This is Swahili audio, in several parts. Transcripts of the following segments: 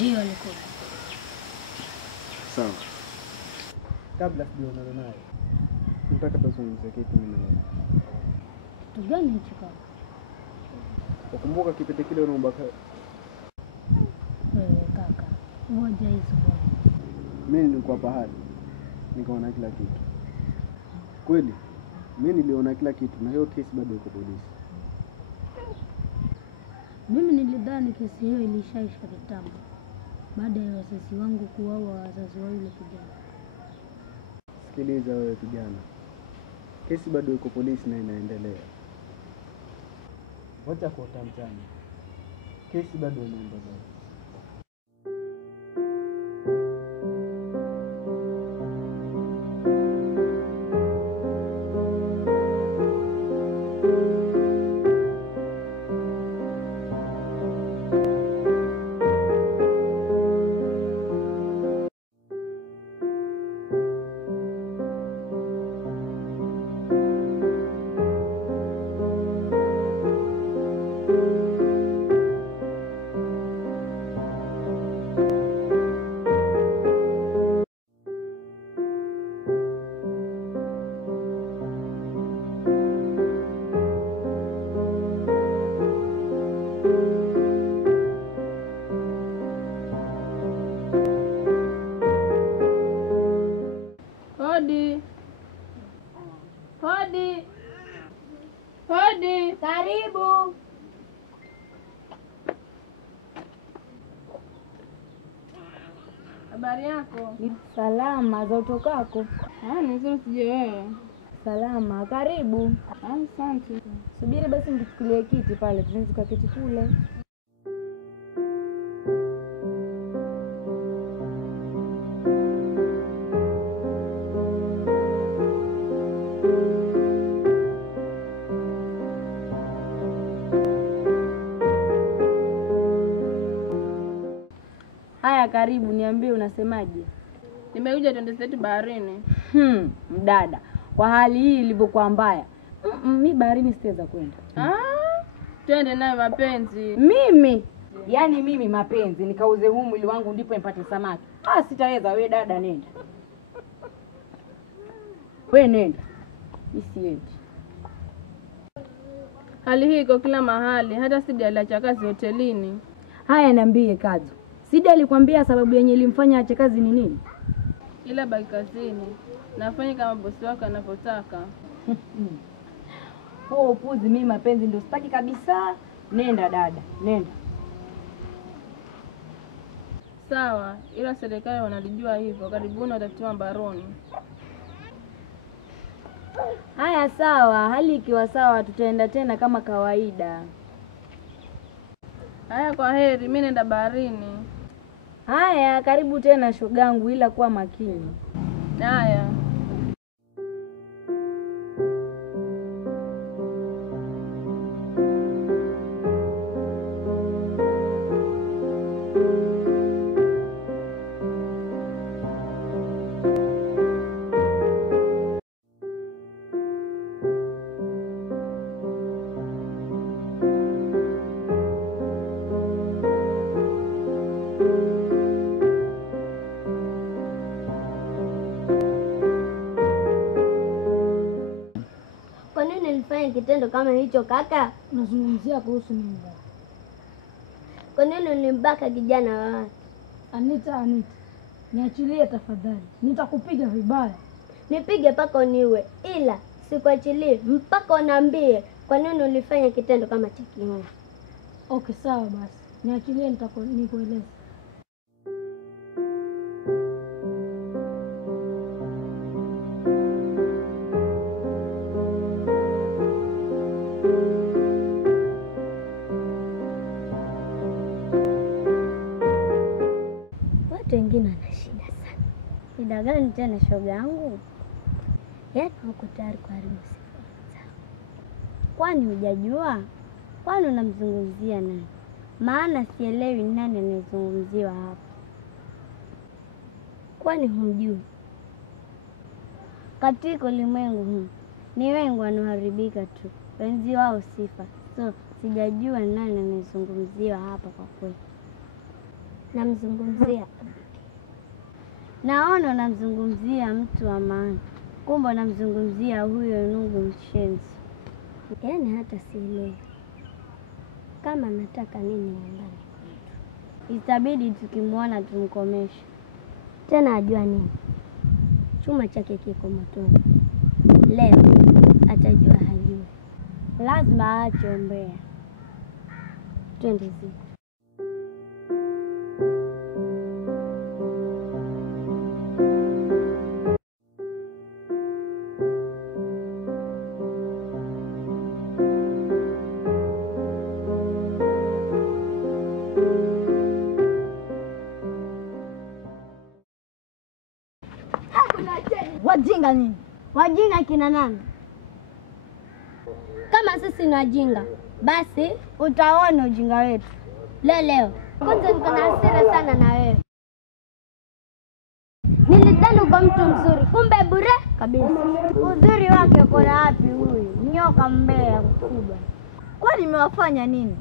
Ndio alikuwa. Sawa. Kabla sijaonana naye, nataka tuzungumzie kitu mimi na wewe. Kitu gani hicho kaka? Ukumbuka kipindi kile unaombaka? Kaka, ngoja hizo bwana. Mimi nilikuwa pahali nikaona kila kitu. Kweli mimi niliona kila kitu na hiyo kesi bado iko polisi. Mimi nilidhani kesi hiyo ilishaisha kitambo baada ya wazazi wangu kuuawa, wazazi wa yule kijana. Sikiliza wewe kijana, kesi bado iko polisi na inaendelea. Wacha kuota mchana, kesi bado inaendelea. Hodi. Hodi. Karibu. Habari yako? Salama, za utokako? Nzuri, sije wewe. Salama, karibu. Asante. Subiri basi nikuchukulie kiti pale, tunaweza kuketi kule. Haya, karibu, niambie unasemaje? Nimekuja twende zetu baharini. Mdada, kwa hali hii ilivyokuwa mbaya, mimi baharini sitaweza kwenda. Twende naye mapenzi. Mimi? Yaani mimi mapenzi nikauze huu mwili wangu ndipo nipate samaki? Sitaweza. We dada, nenda. We nenda. Isiendi. Hali hii iko kila mahali, hata Sidi aliacha kazi hotelini. Haya, niambie Kazo. Sidi alikwambia sababu yenye ilimfanya aache kazi ni nini? Ila baki kazini. Nafanya kama bosi wako anavyotaka. Huo upuzi, mimi mapenzi ndio sitaki kabisa. Nenda dada, nenda. Sawa, ila serikali wanalijua hivyo, karibuni watatiwa mbaroni. Haya sawa, hali ikiwa sawa tutaenda tena kama kawaida. Haya, kwa heri, mimi nenda baharini. Haya, karibu tena shogangu, ila kuwa makini. Haya. Kwa nini nilifanya kitendo kama hicho kaka? Unazungumzia kuhusu nini? Kwa nini ulimbaka kijana wa watu? Anita, niachilie tafadhali. Nitakupiga vibaya. Nipige mpaka uniue, ila sikuachilie mpaka uniambie kwa nini ulifanya kitendo kama cha kiume. Okay, sawa basi. Niachilie, nikueleze. Watu wengine wana shida sana. Shida gani tena shoga yangu? Yaani wako tayari kuharibu sifa zao. Kwani hujajua? Kwani unamzungumzia nani? Maana sielewi nani anazungumziwa hapa. Kwani humjui? Katika ulimwengu huu ni wengi wanaoharibika tu, wenzi wao sifa. So sijajua nani anazungumziwa hapa kwa kweli. Namzungumzia Abidi. Naona unamzungumzia mtu wa maana, kumbe unamzungumzia huyo Nungu mshenzi. Yaani hata sielewi kama nataka nini nyumbani. Itabidi tukimwona tumkomeshe. Tena ajua nini? Chuma chake kiko motoni. Leo atajua hajui. Lazima aache umbea. Twende zi. Wajinga nini? Wajinga kina nani? Kama sisi ni wajinga, basi utaona ujinga wetu. Leo. Kwanza niko na hasira sana na wewe. Nilidhani uko mtu mzuri, kumbe bure kabisa. Uzuri wake uko na wapi huyu? Nyoka mbea mkubwa. Kwani nimewafanya nini?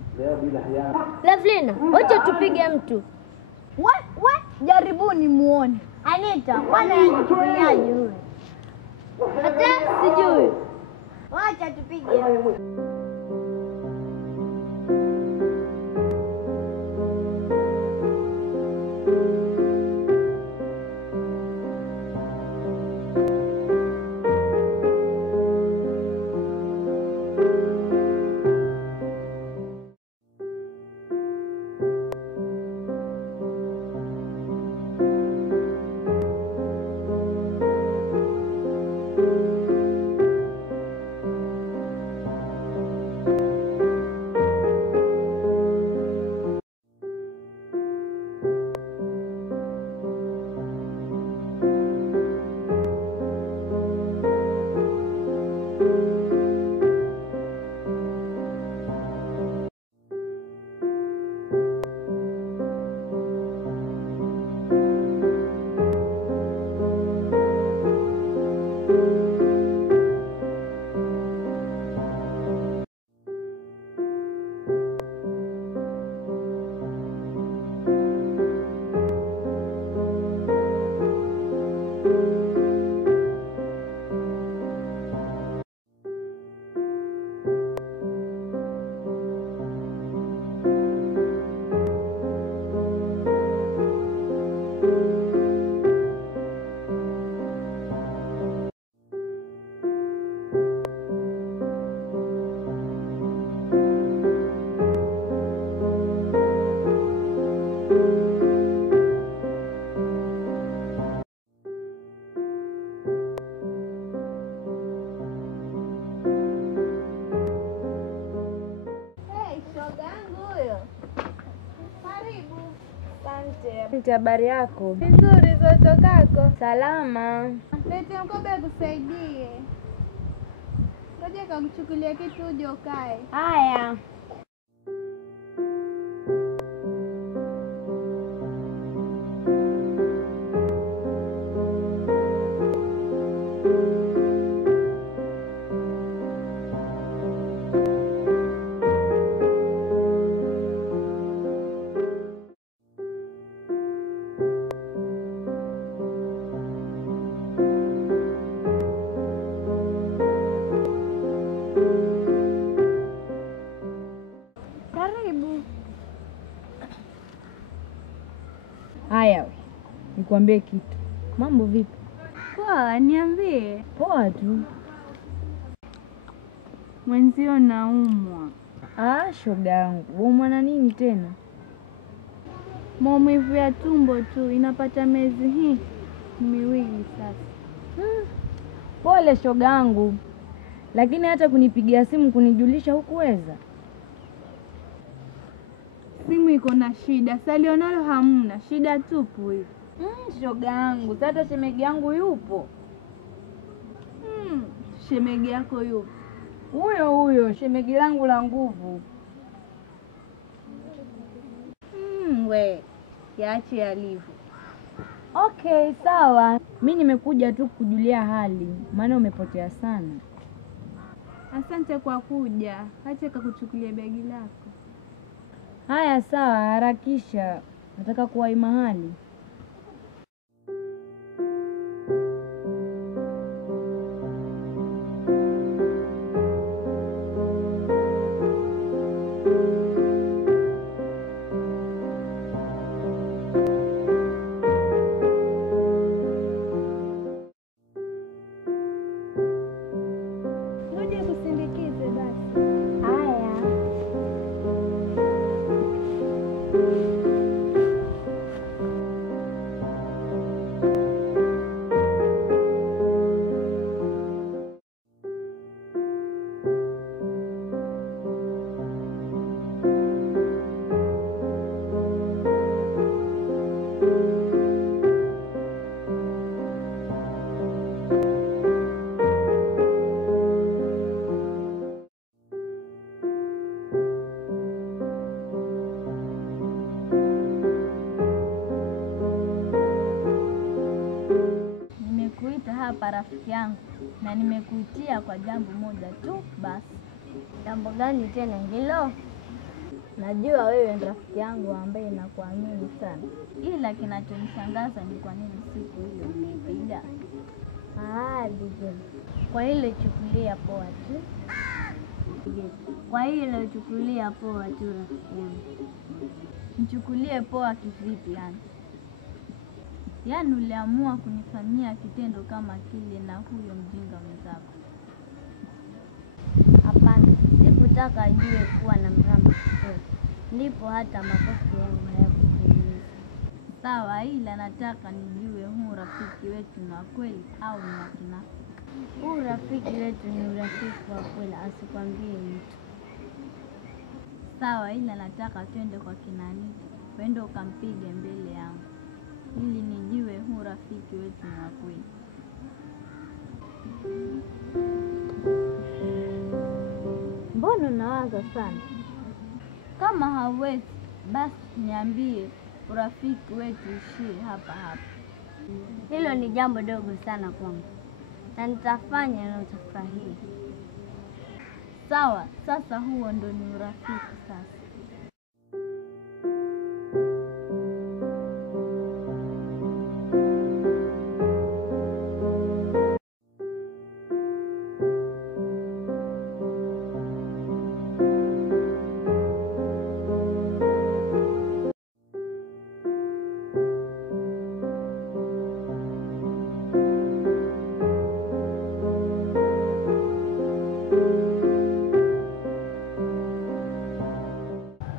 Lavlina, wacha tupige mtu. We, jaribuni muone. Anita, kwani anajichukuliaje huyu? Hata sijui. Wacha tupige. Habari yako? Nzuri, zotokako? Salama. Lete mkoba kusaidie. Ngoja kakuchukulia kitu uje ukae. Haya. Haya, nikwambie kitu. Mambo vipi? Poa, niambie. Poa tu. Mwenzio naumwa. Shoga yangu, uumwa na nini tena? Maumivu ya tumbo tu, inapata miezi hii miwili sasa. Pole shoga yangu. Lakini hata kunipigia simu kunijulisha hukuweza? Simu iko na shida, salionalo hamna, shida tupu hivi. Shoga yangu, hata shemegi yangu yupo. Shemegi yako yupo? Huyo shemegi langu la nguvu. We, yaache yalivyo. Okay, sawa. Mimi nimekuja tu kujulia hali, maana umepotea sana. Asante kwa kuja. Acha kakuchukulia begi lako. Haya sawa, harakisha. Nataka kuwahi mahali. Ngoja kusindikize basi. Haya. Nimekuita hapa rafiki yangu na nimekuitia kwa jambo moja tu basi. Jambo gani tena hilo? Najua wewe ni rafiki yangu ambaye nakuamini sana, ila kinachonishangaza ni kwa nini siku hiyo umeipiga. Bige. Kwa hilo chukulia poa tu. Kwa hilo chukulia poa tu rafiki yangu. Nichukulie poa kivipi yani? Yaani uliamua kunifanyia kitendo kama kile na huyo mjinga mwenzako? Hapana, sikutaka ajue kuwa na mramba kidogo. Ndipo hata makofi yangu hayakukuumiza. Sawa, ila nataka nijue huu rafiki wetu ni wa kweli au ni wa kina? Huu rafiki wetu ni urafiki wa kweli, asikwambie mtu. Sawa, ila nataka twende kwa kina Anita, wende ukampige mbele yangu ili nijue huu rafiki wetu ni wa kweli. Mbona unawaza sana? Kama hauwezi basi niambie, urafiki wetu ishie hapa hapa. Hilo ni jambo dogo sana kwangu, na nitafanya na utafurahia. Sawa, sasa huo ndo ni urafiki sasa.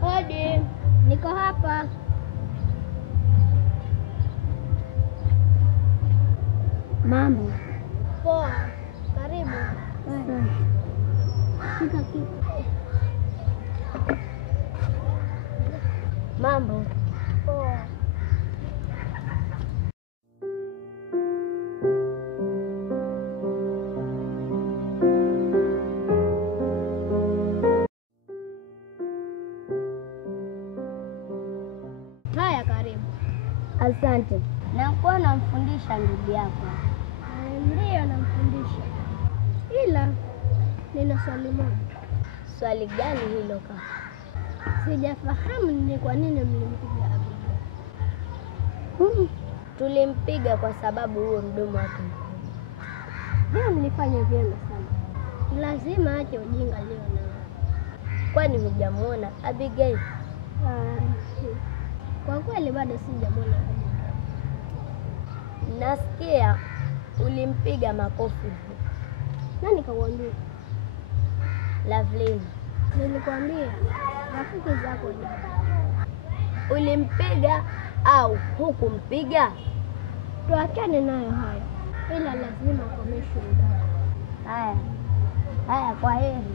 Hodi, niko hapa. Mambo poa, karibu. Shika kitu. Mambo poa. Haya, karibu. Asante. Nakuwa namfundisha ndugu yako. Ndiyo, namfundisha, ila nina swali moja. Swali gani hilo kaka? Sijafahamu ni kwa nini mlimpiga Abigail. Tulimpiga kwa sababu huo mdomo wake mkubwa. Leo mlifanya vyema sana. Lazima ache ujinga leo nao. Kwani hujamuona Abigail? Kwa kweli bado sijamuona Abigail. Nasikia ulimpiga makofi. Nani kakuambia? Lovelyn. Nilikwambia rafiki zako ni. Ulimpiga au hukumpiga? Tuachane nayo hayo, ila lazima komeshwe. Haya, kwa heri.